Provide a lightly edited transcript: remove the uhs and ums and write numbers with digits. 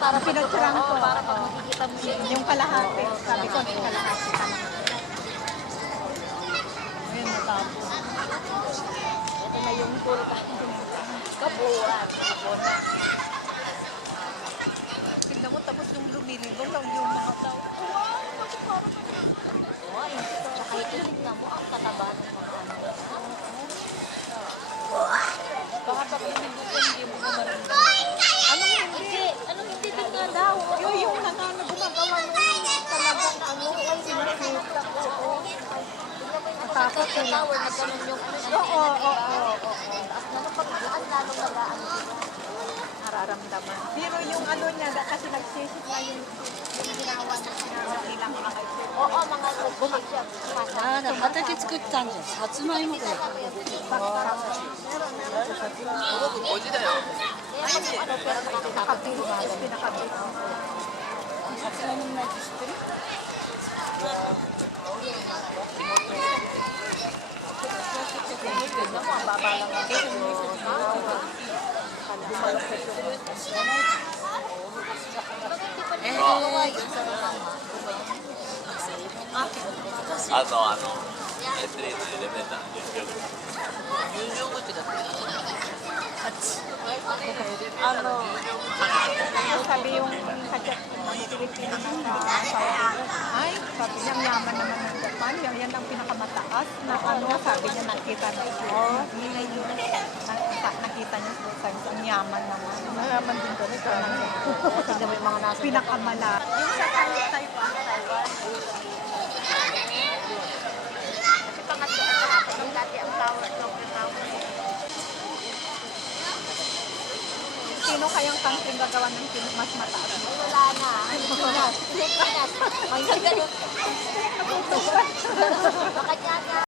para pag Pinagtirang ko. para pag makikita mo siya. Yung kalahati. Sabi ko, yung kalahati ka na. Ayun, natapos. Ito na yung full kabuuan. Kapuna. Tingnan mo, tapos yung lumilibang lang yung mga tao. Ay, tsaka tingnan mo ang kataba ng mga ano. Baka pag lumilibang, hindi mo na maramdaman. Anong hindi? Anong hindi din nga daw? Yung nanana gumagawa nung talagang ano, ay sinasita ko. Tapos sa tower, nagkaroon yung Oo. taas na nung pagkakaan, lalong nagaan. Nararamdaman. Pero yung ano niya, kasi nagsisit na yung ginawa niya, nilang mga kaibigan. Oo, mga bumag siya. ああ、畑作ったんじゃん。さつまいもだよ。 Pinakabit. さつまいもないって知ってる？ Tignan mo, ang baba lang ang Sabi yung kachat ng Pilipino na Saudi, ay, sabi niya, ang yaman naman ng Japan. Yan ang pinakamataas na ano, sabi niya, nakita na ito. Nakita niya, sabi niya, ang yaman naman. Mayaman din ko. tignan mo yung mga nasa Pinakamala. Yung sa Taiwan. Kasi pangatlo at harapan yung dati ang tower, sobrang tower. Sino kayang country gagawa ng mas mataas? Wala na. Pilipinas. Ang ganda.